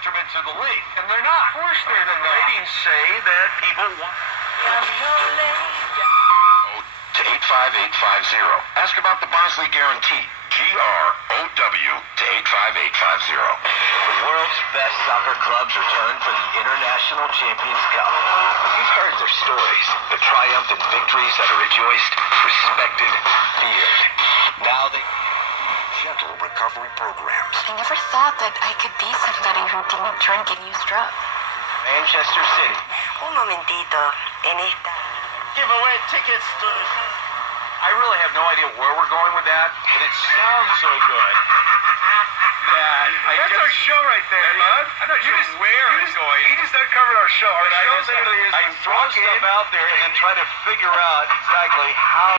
detriment to the league, and they're not. Of course they're not. Ratings say that people want. To 85850. Ask about the Bosley Guarantee. GROW to 85850. The world's best soccer clubs return for the International Champions Cup. You've heard their stories, the triumphant victories that are rejoiced, respected, feared. Now they gentle recovery programs. I never thought that I could be somebody who didn't drink and use drugs. Manchester City. Un momentito, en esta. Give away tickets to the... I really have no idea where we're going with that, but it sounds so good that That's our show right there, bud. I'm not sure where it's going. He just uncovered our show. Our show literally is I throw stuff out there and then try to figure out exactly how